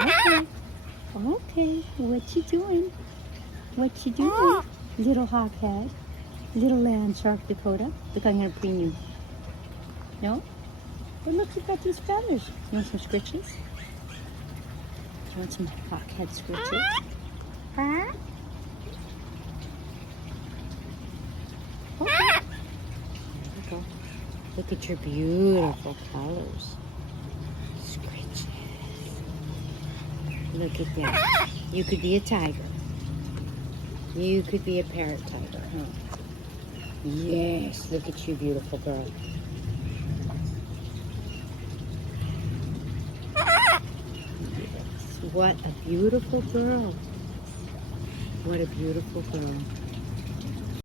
Okay. Okay. What you doing? What you doing? Little hawkhead. Little land shark, Dakota. Look, I'm going to preen you. No? But look, you've got these feathers. You want some scritches? You want some hawkhead scritches? Huh? Okay. There you go. Look at your beautiful colors. Scritches. Look at that. You could be a tiger. You could be a parrot tiger, huh? Yes, look at you, beautiful girl. Yes, what a beautiful girl. What a beautiful girl.